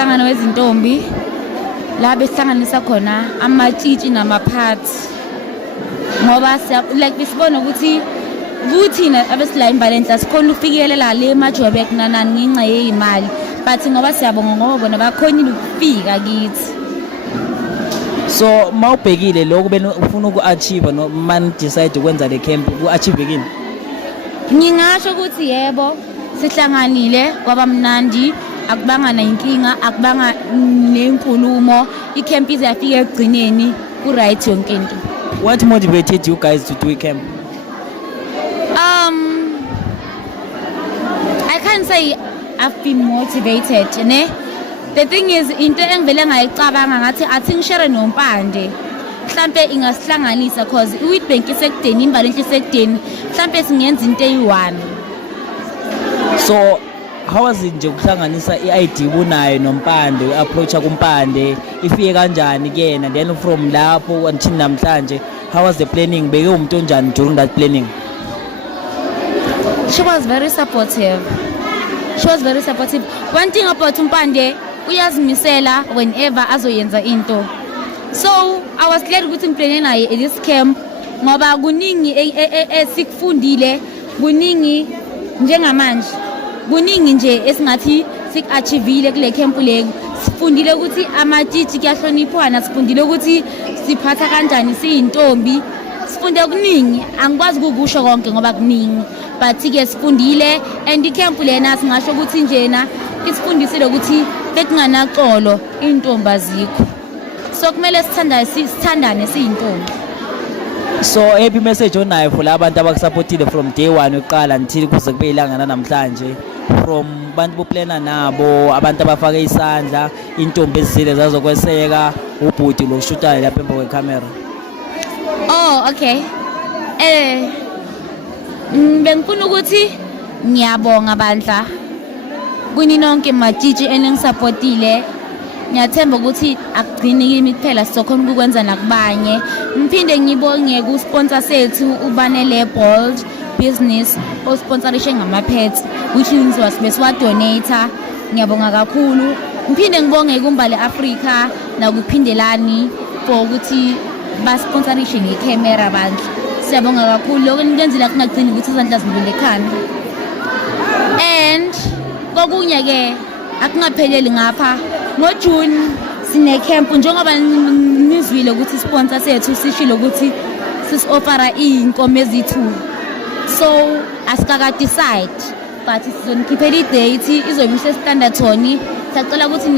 umhlangano wezintombi la besihlanganisa khona amatshitshi namaphathi ngoba like besibona ukuthi kuthina abesila imbalenhla sikhona ukufikelela le Joburg nanani ngenxa yezimali but ngoba siyabonga ngoba bona bakhonile ukufika kithi. So mawubhekile lokho ufuna uku-achieve no man decide ukwenza le camp ku-achieve kini? Ngingasho ukuthi yebo sihlanganile kwaba mnandi akubanga inkinga akubanga nenkulumo i-camp izafika egcineni ku right yonke into. What motivated you guys to do a camp? I can't say I've been motivated, ne? The thing is into engivele ngayicabanga ngathi athi ngishare noMpande mhlambe ingasihlanganisa because iWitbank isekudeni imbalenhle isekudeni mhlambe singenza into eyi1. So how was it nje ukuhlanganisa i-ID kunayo noMpande approacha kuMpande ifike kanjani kuyena then from lapho until namhlanje how was the planning beke umuntu onjani during that planning? She was very supportive. One thing about Mpande uyazimisela whenever azoyenza into. So I was glad ukuthi ngiplanene naye at this camp ngoba kuningi esikufundile kuningi njengamanje kuningi nje esingathi sikachievile kule camp le sifundile ukuthi amatshitshi kuyahloniphwana sifundile ukuthi siphatha kanjani siyintombi sifunde kuningi angikwazi ukukusho konke ngoba kuningi but ke sifundile and icamp lena singasho ukuthi njena isifundisile ukuthi bekunganaxolo intombi azikho so kumele sithandane siyintombi. So happy message onayo for labantu abakusupportile from day 1 uqala until kuze kube ilanga namhlanje from bantu boplana nabo abantu abafake isandla intombi ezizile zazokweseka ubhuti lo shootayo lapha emva kwecamera. Oh okay. Bengifuna ukuthi ngiyabonga bandla kuni nonke matshitshi eningisupportile ngiyathemba ukuthi akugcini kimi kuphela sizokhona ukwenza nakubanye ngiphinde ngibonge ku sponsor sethu ubanele Bold Business osponsorishe ngama-pets which means besiwa donator ngiyabonga kakhulu ngiphinde ngibonge kuMbali Africa nakuphindelani for ukuthi basponsorishe ngecamera bandla siyabonga kakhulu lokho ningenzile kungagcini ukuthi izandla zibule ekhanda and kokunye ke akungapheleli ngapha ngoJune sine camp njengoba nizwile ukuthi sponsor sethu sishilo ukuthi sisiofera inkomo ezithu so asikaka decide but sizonikhipha idate izobe ise Standerton sacela ukuthi